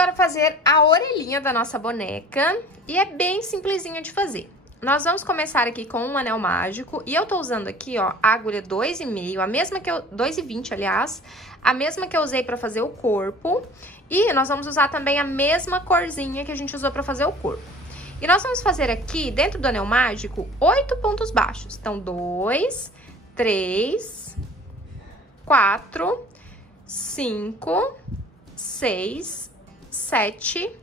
agora fazer a orelhinha da nossa boneca e é bem simplesinho de fazer. Nós vamos começar aqui com um anel mágico e eu tô usando aqui, ó, a agulha 2,5, a mesma que eu... 2,20, aliás, a mesma que eu usei pra fazer o corpo. E nós vamos usar também a mesma corzinha que a gente usou pra fazer o corpo. E nós vamos fazer aqui, dentro do anel mágico, 8 pontos baixos. Então, 2, 3, 4, 5, 6, 7,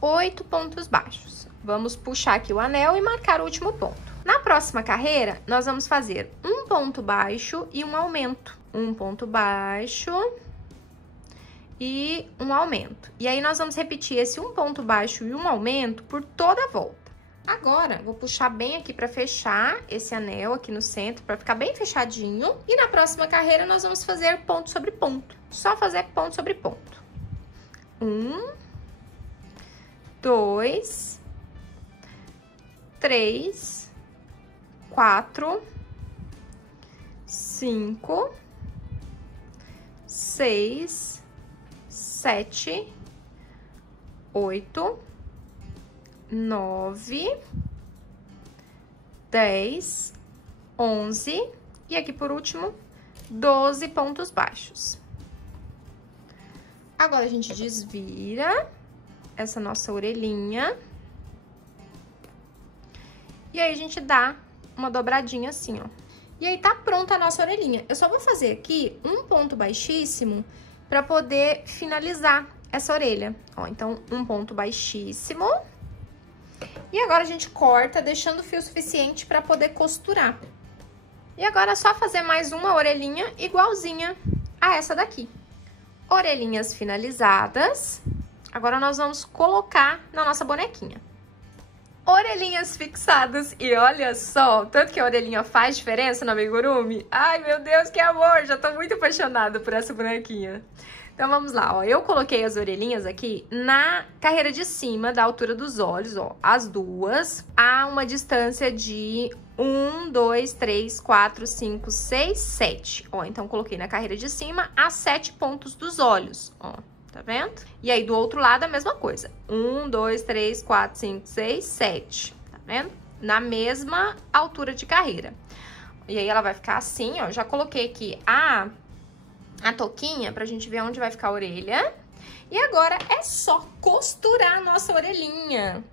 8 pontos baixos. Vamos puxar aqui o anel e marcar o último ponto. Na próxima carreira, nós vamos fazer um ponto baixo e um aumento. Um ponto baixo e um aumento. E aí, nós vamos repetir esse um ponto baixo e um aumento por toda a volta. Agora, vou puxar bem aqui pra fechar esse anel aqui no centro, pra ficar bem fechadinho. E na próxima carreira, nós vamos fazer ponto sobre ponto. Só fazer ponto sobre ponto. 1, 2, 3, 4, 5, 6, 7, 8, 9, 10, 11 e aqui por último 12 pontos baixos. Agora a gente desvira essa nossa orelhinha e aí a gente dá uma dobradinha assim, ó. E aí tá pronta a nossa orelhinha. Eu só vou fazer aqui um ponto baixíssimo pra poder finalizar essa orelha. Ó, então um ponto baixíssimo. E agora a gente corta, deixando o fio suficiente pra poder costurar. E agora é só fazer mais uma orelhinha igualzinha a essa daqui. Orelhinhas finalizadas. Agora nós vamos colocar na nossa bonequinha. Orelhinhas fixadas. E olha só, tanto que a orelhinha faz diferença no amigurumi. Ai, meu Deus, que amor! Já tô muito apaixonada por essa bonequinha. Então, vamos lá, ó. Eu coloquei as orelhinhas aqui na carreira de cima, da altura dos olhos, ó. As duas, a uma distância de 1, 2, 3, 4, 5, 6, 7. Ó, então, coloquei na carreira de cima a 7 pontos dos olhos, ó. Tá vendo? E aí, do outro lado, a mesma coisa. 1, 2, 3, 4, 5, 6, 7. Tá vendo? Na mesma altura de carreira. E aí, ela vai ficar assim, ó. Já coloquei aqui a touquinha pra gente ver onde vai ficar a orelha. E agora é só costurar a nossa orelhinha.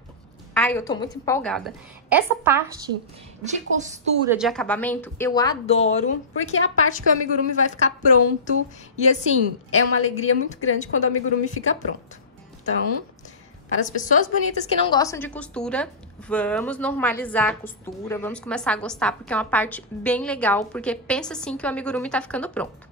Ai, eu tô muito empolgada. Essa parte de costura, de acabamento, eu adoro, porque é a parte que o amigurumi vai ficar pronto. E assim, é uma alegria muito grande quando o amigurumi fica pronto. Então, para as pessoas bonitas que não gostam de costura, vamos normalizar a costura, vamos começar a gostar, porque é uma parte bem legal, porque pensa assim que o amigurumi tá ficando pronto.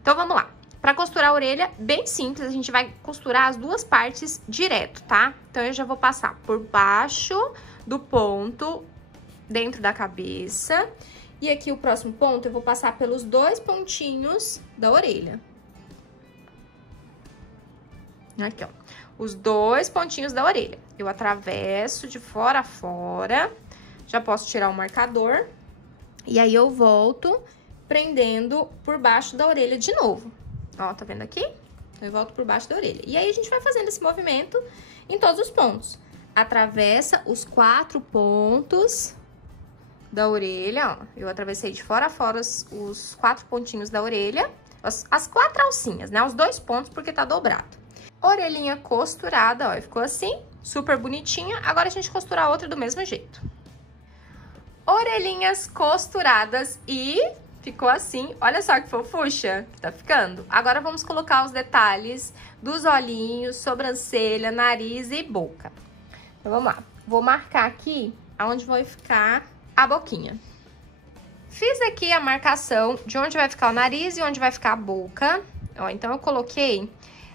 Então, vamos lá. Para costurar a orelha, bem simples, a gente vai costurar as duas partes direto, tá? Então, eu já vou passar por baixo do ponto, dentro da cabeça. E aqui, o próximo ponto, eu vou passar pelos 2 pontinhos da orelha. Aqui, ó. Os 2 pontinhos da orelha. Eu atravesso de fora a fora. Já posso tirar o marcador. E aí, eu volto prendendo por baixo da orelha de novo. Ó, tá vendo aqui? Eu volto por baixo da orelha. E aí, a gente vai fazendo esse movimento em todos os pontos. Atravessa os 4 pontos da orelha, ó. Eu atravessei de fora a fora os 4 pontinhos da orelha. As 4 alcinhas, né? Os 2 pontos, porque tá dobrado. Orelhinha costurada, ó. Ficou assim, super bonitinha. Agora, a gente costura a outra do mesmo jeito. Orelhinhas costuradas e... ficou assim, olha só que fofucha que tá ficando. Agora, vamos colocar os detalhes dos olhinhos, sobrancelha, nariz e boca. Então, vamos lá. Vou marcar aqui aonde vai ficar a boquinha. Fiz aqui a marcação de onde vai ficar o nariz e onde vai ficar a boca. Ó, então, eu coloquei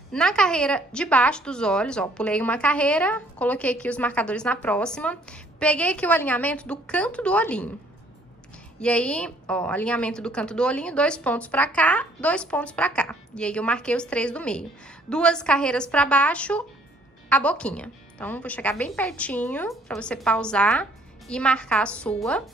na carreira de baixo dos olhos, ó. Pulei uma carreira, coloquei aqui os marcadores na próxima. Peguei aqui o alinhamento do canto do olhinho. E aí, ó, alinhamento do canto do olhinho, 2 pontos pra cá, 2 pontos pra cá. E aí, eu marquei os 3 do meio. 2 carreiras pra baixo, a boquinha. Então, vou chegar bem pertinho pra você pausar e marcar a sua.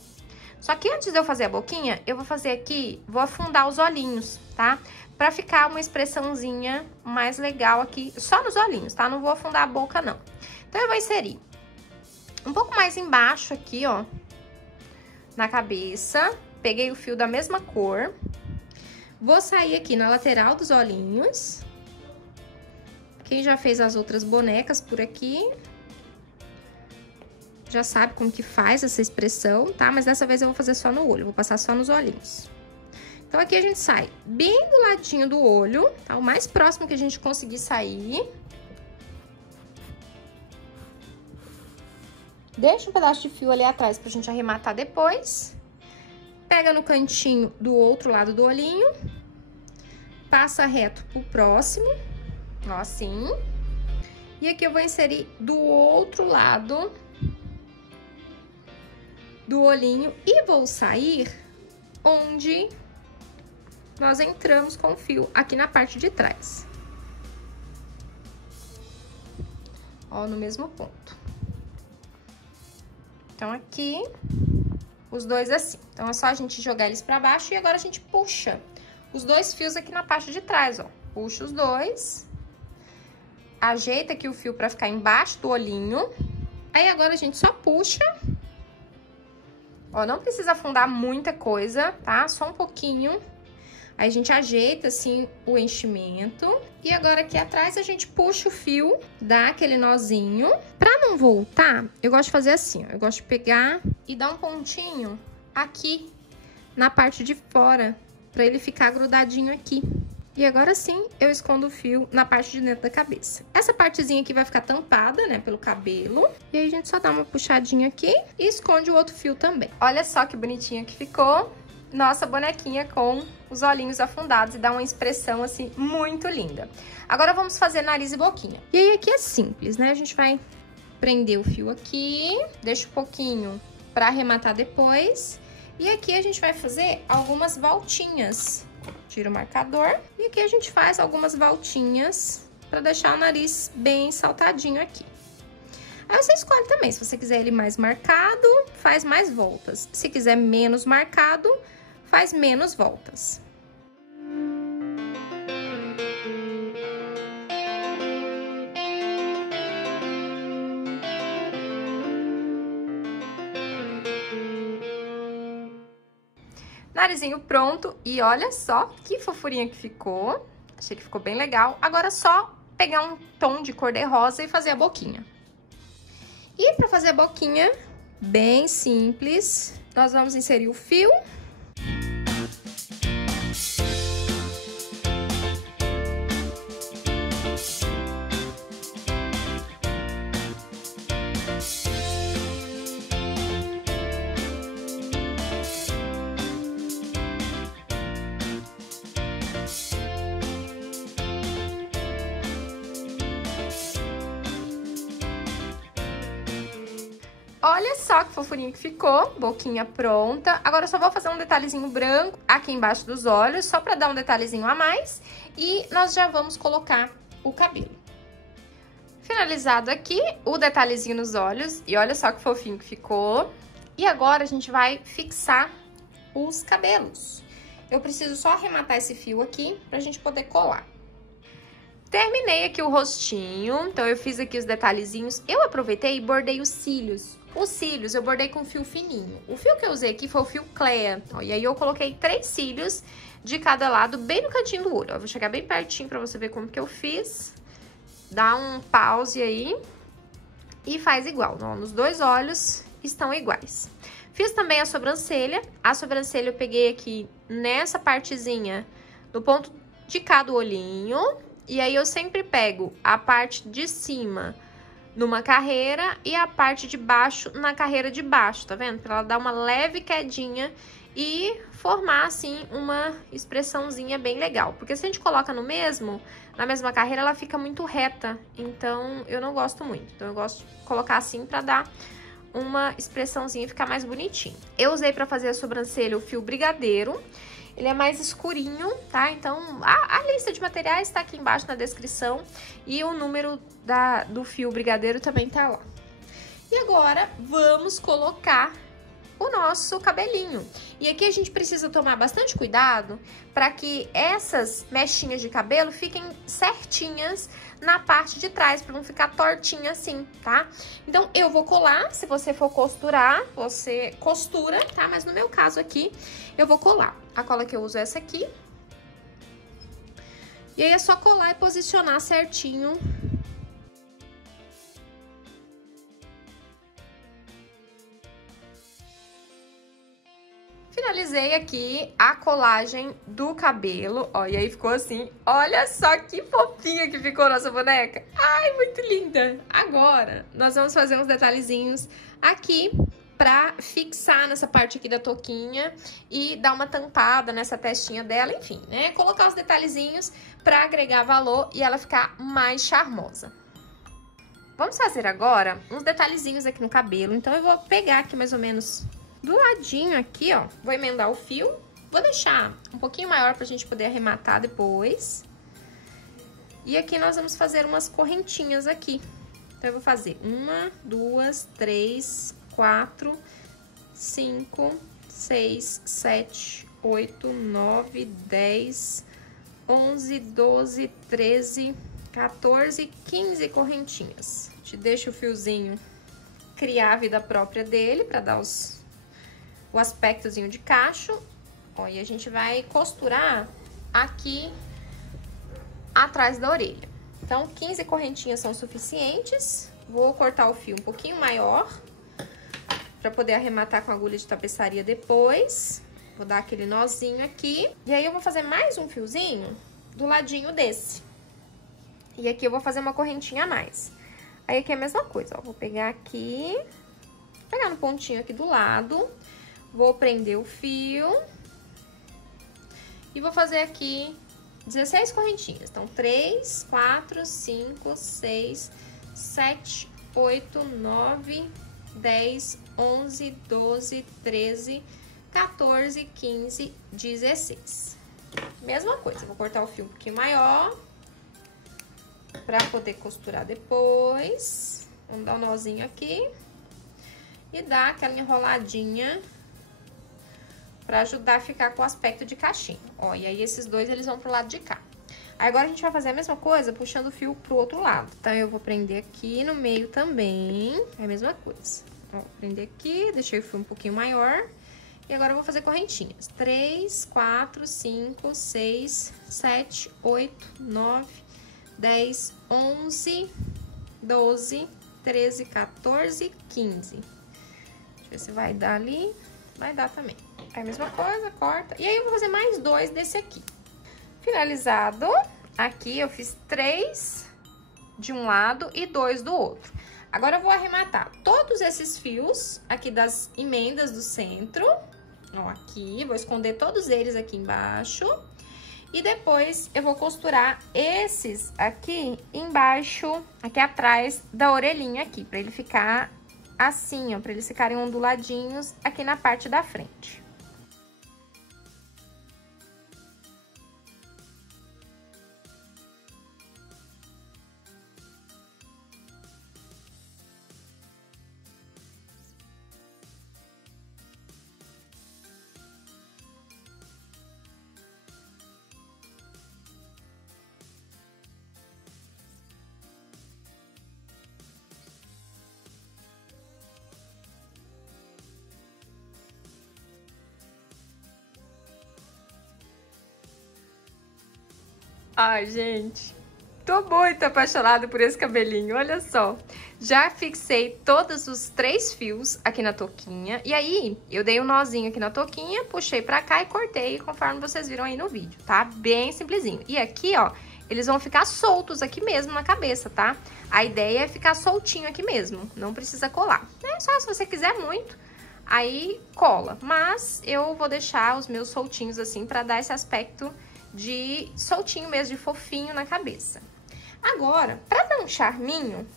Só que antes de eu fazer a boquinha, eu vou fazer aqui, vou afundar os olhinhos, tá? Pra ficar uma expressãozinha mais legal aqui, só nos olhinhos, tá? Não vou afundar a boca, não. Então, eu vou inserir um pouco mais embaixo aqui, ó, na cabeça. Peguei o fio da mesma cor. Vou sair aqui na lateral dos olhinhos. Quem já fez as outras bonecas por aqui já sabe como que faz essa expressão, tá? Mas dessa vez eu vou fazer só no olho, vou passar só nos olhinhos. Então, aqui a gente sai bem do ladinho do olho, tá? O mais próximo que a gente conseguir sair. Deixa um pedaço de fio ali atrás pra gente arrematar depois. Pega no cantinho do outro lado do olhinho. Passa reto pro próximo, ó, assim. E aqui eu vou inserir do outro lado do olhinho e vou sair onde nós entramos com o fio, aqui na parte de trás. Ó, no mesmo ponto. Então, aqui, os dois assim. Então, é só a gente jogar eles pra baixo e agora a gente puxa os dois fios aqui na parte de trás, ó. Puxa os dois. Ajeita aqui o fio pra ficar embaixo do olhinho. Aí, agora a gente só puxa. Ó, não precisa afundar muita coisa, tá? Só um pouquinho. Aí, a gente ajeita, assim, o enchimento. E agora, aqui atrás, a gente puxa o fio, dá aquele nozinho. Pra não voltar, eu gosto de fazer assim, ó. Eu gosto de pegar e dar um pontinho aqui na parte de fora, pra ele ficar grudadinho aqui. E agora sim, eu escondo o fio na parte de dentro da cabeça. Essa partezinha aqui vai ficar tampada, né, pelo cabelo. E aí, a gente só dá uma puxadinha aqui e esconde o outro fio também. Olha só que bonitinha que ficou nossa bonequinha com os olhinhos afundados e dá uma expressão, assim, muito linda. Agora, vamos fazer nariz e boquinha. E aí, aqui é simples, né? A gente vai prender o fio aqui, deixa um pouquinho pra arrematar depois. E aqui a gente vai fazer algumas voltinhas. Tira o marcador. E aqui a gente faz algumas voltinhas pra deixar o nariz bem saltadinho aqui. Aí você escolhe também, se você quiser ele mais marcado, faz mais voltas. Se quiser menos marcado, faz menos voltas. Narizinho pronto e olha só que fofurinha que ficou. Achei que ficou bem legal. Agora é só pegar um tom de cor de rosa e fazer a boquinha. E pra fazer a boquinha, bem simples, nós vamos inserir o fio. Olha só que fofurinho que ficou, boquinha pronta. Agora eu só vou fazer um detalhezinho branco aqui embaixo dos olhos, só pra dar um detalhezinho a mais. E nós já vamos colocar o cabelo. Finalizado aqui o detalhezinho nos olhos, e olha só que fofinho que ficou. E agora a gente vai fixar os cabelos. Eu preciso só arrematar esse fio aqui pra gente poder colar. Terminei aqui o rostinho, então eu fiz aqui os detalhezinhos. Eu aproveitei e bordei os cílios. Os cílios eu bordei com fio fininho. O fio que eu usei aqui foi o fio Clea. Ó, e aí eu coloquei 3 cílios de cada lado, bem no cantinho do olho. Ó, vou chegar bem pertinho pra você ver como que eu fiz. Dá um pause aí e faz igual. Ó, nos 2 olhos estão iguais. Fiz também a sobrancelha. A sobrancelha eu peguei aqui nessa partezinha, no ponto de cada olhinho. E aí eu sempre pego a parte de cima numa carreira e a parte de baixo na carreira de baixo, tá vendo? Pra ela dar uma leve quedinha e formar, assim, uma expressãozinha bem legal. Porque se a gente coloca na mesma carreira, ela fica muito reta. Então, eu não gosto muito. Então, eu gosto de colocar assim pra dar uma expressãozinha e ficar mais bonitinho. Eu usei pra fazer a sobrancelha o fio brigadeiro. Ele é mais escurinho, tá? Então, a lista de materiais tá aqui embaixo na descrição. E o número do fio brigadeiro também tá lá. E agora, vamos colocar o nosso cabelinho. E aqui a gente precisa tomar bastante cuidado para que essas mechinhas de cabelo fiquem certinhas na parte de trás, para não ficar tortinha assim, tá? Então, eu vou colar, se você for costurar, você costura, tá? Mas no meu caso aqui, eu vou colar. A cola que eu uso é essa aqui. E aí é só colar e posicionar certinho. Finalizei aqui a colagem do cabelo, ó, e aí ficou assim, olha só que fofinha que ficou nossa boneca. Ai, muito linda! Agora, nós vamos fazer uns detalhezinhos aqui pra fixar nessa parte aqui da touquinha e dar uma tampada nessa testinha dela, enfim, né? Colocar os detalhezinhos pra agregar valor e ela ficar mais charmosa. Vamos fazer agora uns detalhezinhos aqui no cabelo, então eu vou pegar aqui mais ou menos do ladinho aqui, ó, vou emendar o fio, vou deixar um pouquinho maior pra gente poder arrematar depois. E aqui nós vamos fazer umas correntinhas aqui. Então, eu vou fazer 1, 2, 3, 4, 5, 6, 7, 8, 9, 10, 11, 12, 13, 14, 15 correntinhas. A gente deixa o fiozinho criar a vida própria dele pra dar o aspectozinho de cacho, ó, e a gente vai costurar aqui atrás da orelha. Então, 15 correntinhas são suficientes. Vou cortar o fio um pouquinho maior, pra poder arrematar com a agulha de tapeçaria depois. Vou dar aquele nozinho aqui. E aí, eu vou fazer mais um fiozinho do ladinho desse. E aqui eu vou fazer uma correntinha a mais. Aí, aqui é a mesma coisa, ó, vou pegar aqui, pegar no pontinho aqui do lado. Vou prender o fio e vou fazer aqui 16 correntinhas. Então, 3, 4, 5, 6, 7, 8, 9, 10, 11, 12, 13, 14, 15, 16. Mesma coisa, vou cortar o fio um pouquinho maior pra poder costurar depois. Vamos dar um nozinho aqui e dar aquela enroladinha pra ajudar a ficar com o aspecto de cachinho. Ó, e aí esses dois, eles vão pro lado de cá. Aí agora a gente vai fazer a mesma coisa, puxando o fio pro outro lado. Então, eu vou prender aqui no meio também. É a mesma coisa. Ó, vou prender aqui, deixei o fio um pouquinho maior. E agora eu vou fazer correntinhas. 3, 4, 5, 6, 7, 8, 9, 10, 11, 12, 13, 14, 15. Deixa eu ver se vai dar ali. Vai dar também. É a mesma coisa, corta. E aí, eu vou fazer mais dois desse aqui. Finalizado. Aqui, eu fiz 3 de um lado e 2 do outro. Agora, eu vou arrematar todos esses fios aqui das emendas do centro. Ó, aqui. Vou esconder todos eles aqui embaixo. E depois, eu vou costurar esses aqui embaixo, aqui atrás da orelhinha aqui, pra ele ficar assim, ó, pra eles ficarem onduladinhos aqui na parte da frente. Ai, gente, tô muito apaixonada por esse cabelinho, olha só. Já fixei todos os 3 fios aqui na touquinha. E aí, eu dei um nozinho aqui na touquinha, puxei pra cá e cortei, conforme vocês viram aí no vídeo, tá? Bem simplesinho. E aqui, ó, eles vão ficar soltos aqui mesmo na cabeça, tá? A ideia é ficar soltinho aqui mesmo, não precisa colar. É só se você quiser muito, aí cola. Mas eu vou deixar os meus soltinhos assim pra dar esse aspecto de soltinho mesmo, de fofinho na cabeça. Agora, pra dar um charminho,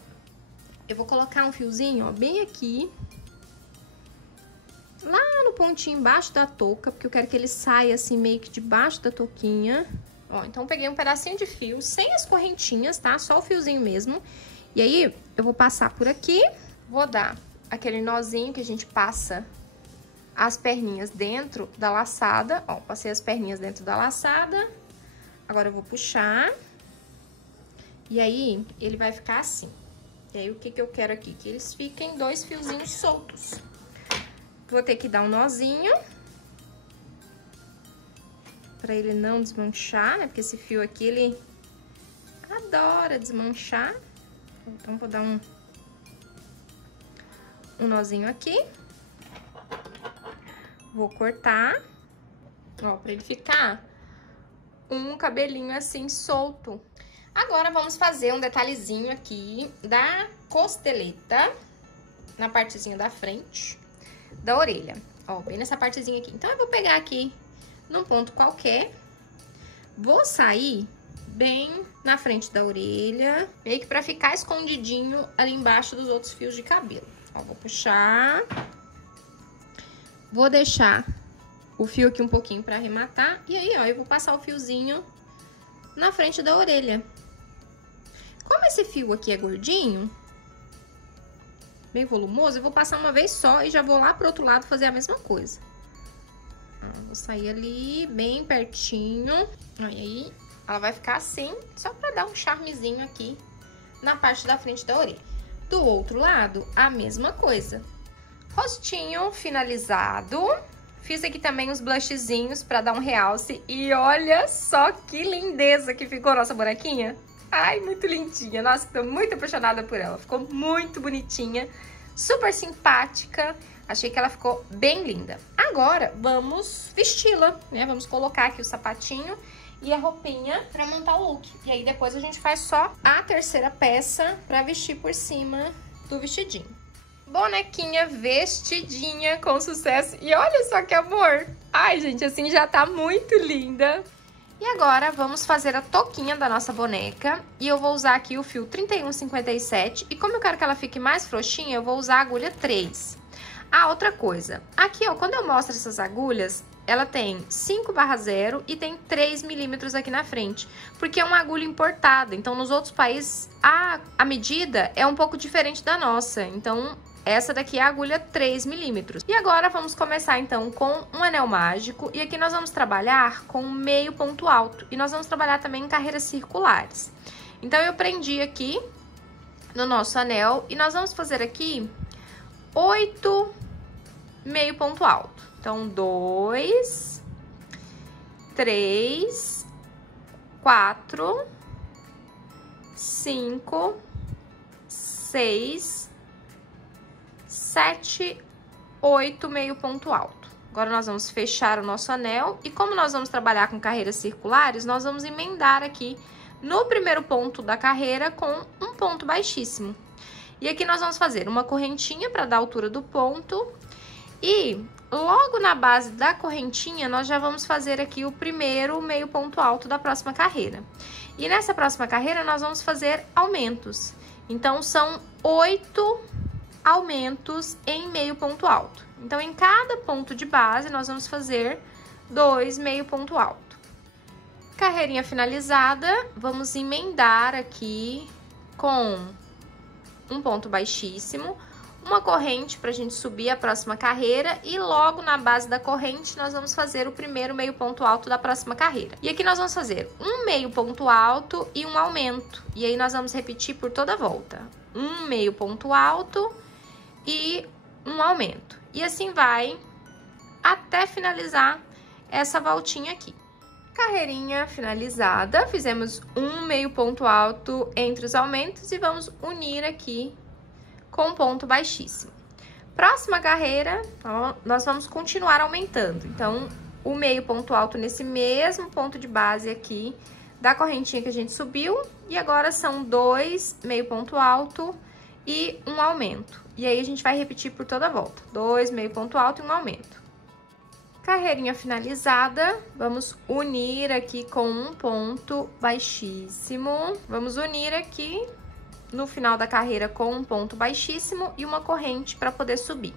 eu vou colocar um fiozinho, ó, bem aqui, lá no pontinho embaixo da touca, porque eu quero que ele saia assim meio que debaixo da touquinha. Ó, então eu peguei um pedacinho de fio, sem as correntinhas, tá? Só o fiozinho mesmo. E aí, eu vou passar por aqui, vou dar aquele nozinho que a gente passa as perninhas dentro da laçada. Ó, passei as perninhas dentro da laçada. Agora eu vou puxar. E aí, ele vai ficar assim. E aí, o que eu quero aqui? Que eles fiquem 2 fiozinhos soltos. Vou ter que dar um nozinho. Pra ele não desmanchar, né? Porque esse fio aqui, ele adora desmanchar. Então, vou dar um nozinho aqui. Vou cortar. Ó, pra ele ficar um cabelinho assim, solto. Agora, vamos fazer um detalhezinho aqui da costeleta, na partezinha da frente da orelha. Ó, bem nessa partezinha aqui. Então, eu vou pegar aqui num ponto qualquer, vou sair bem na frente da orelha, meio que pra ficar escondidinho ali embaixo dos outros fios de cabelo. Ó, vou puxar, vou deixar o fio aqui um pouquinho pra arrematar, e aí, ó, eu vou passar o fiozinho na frente da orelha. Como esse fio aqui é gordinho, bem volumoso, eu vou passar uma vez só e já vou lá pro outro lado fazer a mesma coisa. Vou sair ali, bem pertinho. Aí, ela vai ficar assim, só pra dar um charmezinho aqui na parte da frente da orelha. Do outro lado, a mesma coisa. Rostinho finalizado. Fiz aqui também os blushzinhos pra dar um realce. E olha só que lindeza que ficou nossa bonequinha. Ai, muito lindinha. Nossa, tô muito apaixonada por ela. Ficou muito bonitinha, super simpática. Achei que ela ficou bem linda. Agora, vamos vesti-la, né? Vamos colocar aqui o sapatinho e a roupinha pra montar o look. E aí, depois a gente faz só a terceira peça pra vestir por cima do vestidinho. Bonequinha vestidinha com sucesso. E olha só que amor! Ai, gente, assim já tá muito linda. E agora, vamos fazer a touquinha da nossa boneca. E eu vou usar aqui o fio 31,57. E como eu quero que ela fique mais frouxinha, eu vou usar a agulha 3. Ah, outra coisa. Aqui, ó, quando eu mostro essas agulhas, ela tem 5/0 e tem 3 milímetros aqui na frente. Porque é uma agulha importada. Então, nos outros países, a medida é um pouco diferente da nossa. Então, essa daqui é a agulha 3 milímetros. E agora, vamos começar, então, com um anel mágico. E aqui nós vamos trabalhar com meio ponto alto. E nós vamos trabalhar também em carreiras circulares. Então, eu prendi aqui no nosso anel. E nós vamos fazer aqui 8 meio ponto alto. Então, 2, 3, 4, 5, 6, 7, 8 meio ponto alto. Agora, nós vamos fechar o nosso anel. E como nós vamos trabalhar com carreiras circulares, nós vamos emendar aqui no primeiro ponto da carreira com um ponto baixíssimo. E aqui nós vamos fazer uma correntinha para dar a altura do ponto. E logo na base da correntinha, nós já vamos fazer aqui o primeiro meio ponto alto da próxima carreira. E nessa próxima carreira, nós vamos fazer aumentos. Então, são 8 aumentos em meio ponto alto. Então, em cada ponto de base, nós vamos fazer 2 meio ponto alto. Carreirinha finalizada, vamos emendar aqui com um ponto baixíssimo, uma corrente pra gente subir a próxima carreira e logo na base da corrente nós vamos fazer o primeiro meio ponto alto da próxima carreira. E aqui nós vamos fazer um meio ponto alto e um aumento. E aí nós vamos repetir por toda a volta. Um meio ponto alto e um aumento. E assim vai até finalizar essa voltinha aqui. Carreirinha finalizada, fizemos um meio ponto alto entre os aumentos e vamos unir aqui com um ponto baixíssimo. Próxima carreira, nós vamos continuar aumentando. Então, o meio ponto alto nesse mesmo ponto de base aqui da correntinha que a gente subiu. E agora são 2 meio ponto alto e um aumento. E aí, a gente vai repetir por toda a volta. 2 meio ponto alto e um aumento. Carreirinha finalizada, vamos unir aqui com um ponto baixíssimo. Vamos unir aqui no final da carreira com um ponto baixíssimo e uma corrente para poder subir.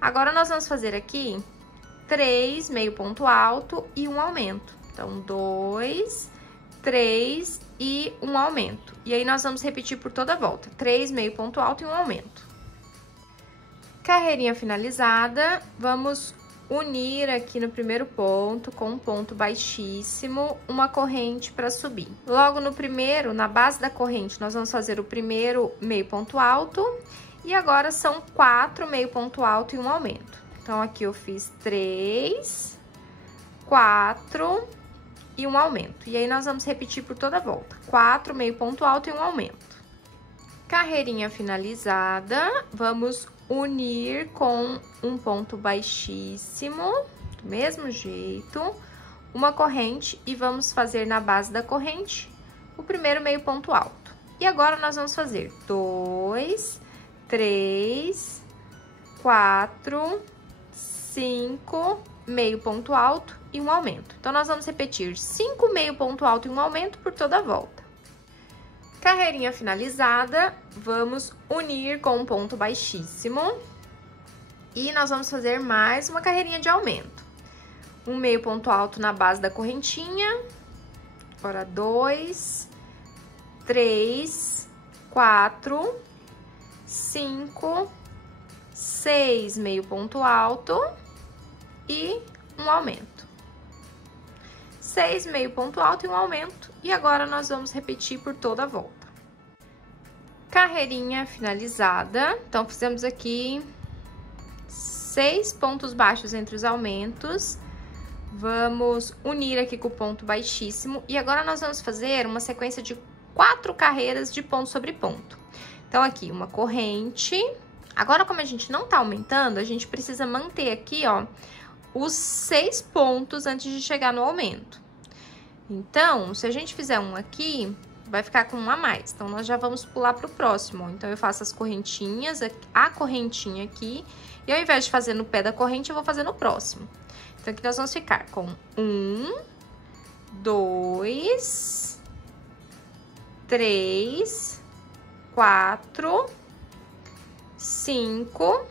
Agora, nós vamos fazer aqui 3 meio ponto alto e um aumento. Então, 2, 3 e um aumento. E aí, nós vamos repetir por toda a volta. 3 meio ponto alto e um aumento. Carreirinha finalizada, vamos unir aqui no primeiro ponto com um ponto baixíssimo, uma corrente para subir. Logo no primeiro, na base da corrente, nós vamos fazer o primeiro meio ponto alto e agora são 4 meio ponto alto e um aumento. Então, aqui eu fiz 3, 4 e um aumento. E aí, nós vamos repetir por toda a volta. 4 meio ponto alto e um aumento. Carreirinha finalizada, vamos unir com um ponto baixíssimo, do mesmo jeito, uma corrente e vamos fazer na base da corrente o primeiro meio ponto alto. E agora, nós vamos fazer 2, 3, 4, 5, meio ponto alto e um aumento. Então, nós vamos repetir 5 meio ponto alto e um aumento por toda a volta. Carreirinha finalizada, vamos unir com um ponto baixíssimo e nós vamos fazer mais uma carreirinha de aumento. Um meio ponto alto na base da correntinha, agora 2, 3, 4, 5, 6 meio ponto alto e um aumento. 6 meio ponto alto e um aumento. E agora, nós vamos repetir por toda a volta. Carreirinha finalizada. Então, fizemos aqui 6 pontos baixos entre os aumentos. Vamos unir aqui com o ponto baixíssimo. E agora, nós vamos fazer uma sequência de 4 carreiras de ponto sobre ponto. Então, aqui, uma corrente. Agora, como a gente não tá aumentando, a gente precisa manter aqui, ó, os 6 pontos antes de chegar no aumento. Então, se a gente fizer um aqui, vai ficar com um a mais. Então, nós já vamos pular pro próximo. Então, eu faço as correntinhas, a correntinha aqui, e ao invés de fazer no pé da corrente, eu vou fazer no próximo. Então, aqui nós vamos ficar com 1, 2, 3, 4, 5...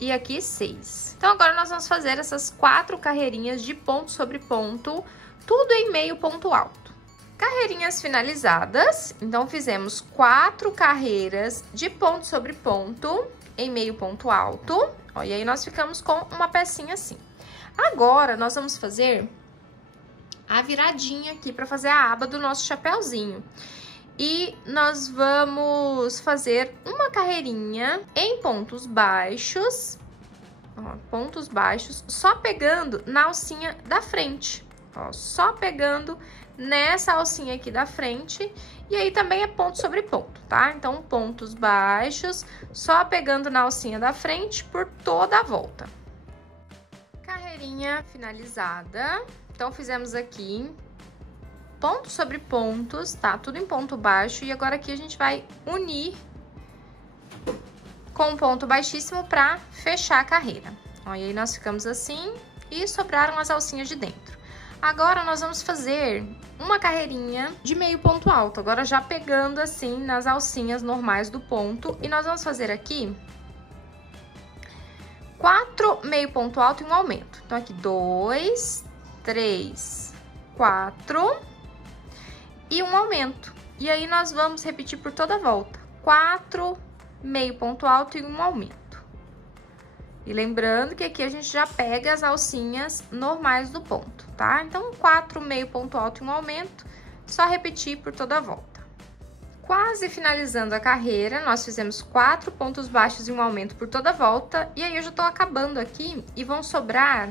e aqui 6. Então, agora nós vamos fazer essas 4 carreirinhas de ponto sobre ponto, tudo em meio ponto alto. Carreirinhas finalizadas, então fizemos 4 carreiras de ponto sobre ponto em meio ponto alto, ó, e aí nós ficamos com uma pecinha assim. Agora, nós vamos fazer a viradinha aqui para fazer a aba do nosso chapéuzinho. E nós vamos fazer uma carreirinha em pontos baixos, ó, pontos baixos, só pegando na alcinha da frente, ó, só pegando nessa alcinha aqui da frente, e aí também é ponto sobre ponto, tá? Então, pontos baixos, só pegando na alcinha da frente por toda a volta. Carreirinha finalizada, então fizemos aqui pontos sobre pontos, tá? Tudo em ponto baixo. E agora aqui a gente vai unir com um ponto baixíssimo pra fechar a carreira. Ó, e aí nós ficamos assim e sobraram as alcinhas de dentro. Agora, nós vamos fazer uma carreirinha de meio ponto alto. Agora, já pegando assim nas alcinhas normais do ponto. E nós vamos fazer aqui 4 meio ponto alto e um aumento. Então, aqui 2, 3, 4... e um aumento. E aí, nós vamos repetir por toda a volta. 4 meio ponto alto e um aumento. E lembrando que aqui a gente já pega as alcinhas normais do ponto, tá? Então, 4 meio ponto alto e um aumento, só repetir por toda a volta. Quase finalizando a carreira, nós fizemos 4 pontos baixos e um aumento por toda a volta. E aí, eu já tô acabando aqui e vão sobrar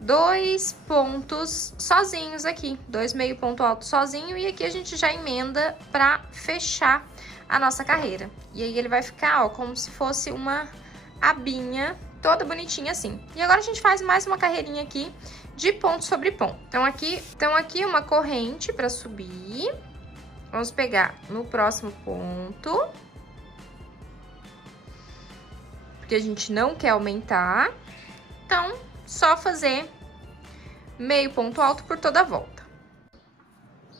2 pontos sozinhos aqui, 2 meio ponto alto sozinho, e aqui a gente já emenda pra fechar a nossa carreira. E aí, ele vai ficar, ó, como se fosse uma abinha toda bonitinha assim. E agora, a gente faz mais uma carreirinha aqui de ponto sobre ponto. Então, aqui uma corrente pra subir. Vamos pegar no próximo ponto, porque a gente não quer aumentar. Então, só fazer meio ponto alto por toda a volta.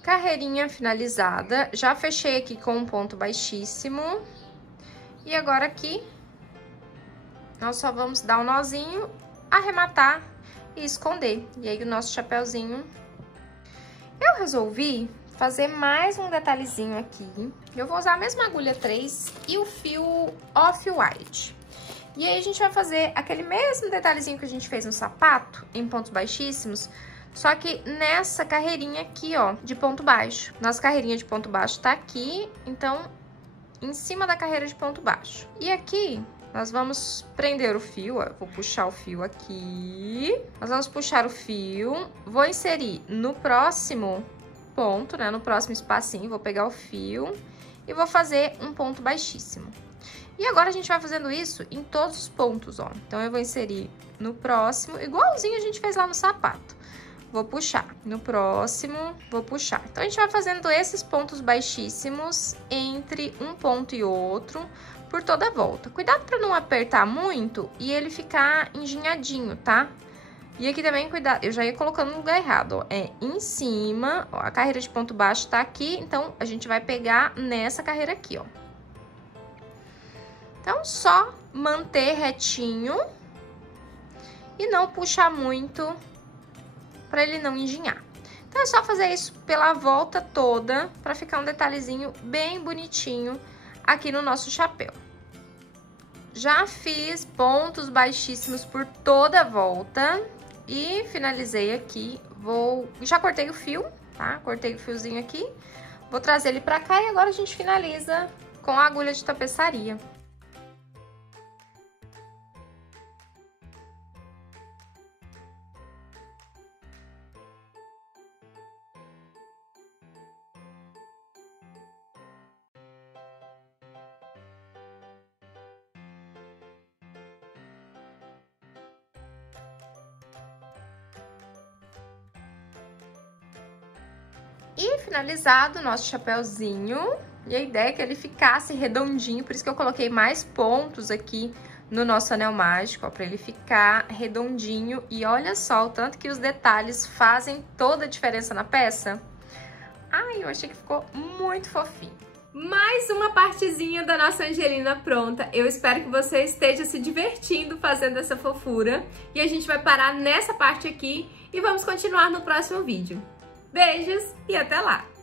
Carreirinha finalizada, já fechei aqui com um ponto baixíssimo. E agora aqui, nós só vamos dar um nozinho, arrematar e esconder. E aí, o nosso chapéuzinho. Eu resolvi fazer mais um detalhezinho aqui. Eu vou usar a mesma agulha 3 e o fio off-white. E aí a gente vai fazer aquele mesmo detalhezinho que a gente fez no sapato, em pontos baixíssimos, só que nessa carreirinha aqui, ó, de ponto baixo. Nossa carreirinha de ponto baixo tá aqui, então, em cima da carreira de ponto baixo. E aqui, nós vamos prender o fio, ó, vou puxar o fio aqui. Nós vamos puxar o fio, vou inserir no próximo ponto, né, no próximo espacinho, vou pegar o fio e vou fazer um ponto baixíssimo. E agora a gente vai fazendo isso em todos os pontos, ó. Então, eu vou inserir no próximo, igualzinho a gente fez lá no sapato. Vou puxar. No próximo, vou puxar. Então, a gente vai fazendo esses pontos baixíssimos entre um ponto e outro por toda a volta. Cuidado para não apertar muito e ele ficar enginhadinho, tá? E aqui também, cuidado, eu já ia colocando no lugar errado, ó. É em cima, ó, a carreira de ponto baixo tá aqui, então a gente vai pegar nessa carreira aqui, ó. Então, só manter retinho e não puxar muito para ele não enginhar. Então, é só fazer isso pela volta toda para ficar um detalhezinho bem bonitinho aqui no nosso chapéu. Já fiz pontos baixíssimos por toda a volta e finalizei aqui. Já cortei o fio, tá? Cortei o fiozinho aqui. Vou trazer ele pra cá e agora a gente finaliza com a agulha de tapeçaria. E finalizado o nosso chapéuzinho, e a ideia é que ele ficasse redondinho, por isso que eu coloquei mais pontos aqui no nosso anel mágico, ó, pra ele ficar redondinho. E olha só o tanto que os detalhes fazem toda a diferença na peça. Ai, eu achei que ficou muito fofinho. Mais uma partezinha da nossa Angelina pronta. Eu espero que você esteja se divertindo fazendo essa fofura. E a gente vai parar nessa parte aqui e vamos continuar no próximo vídeo. Beijos e até lá!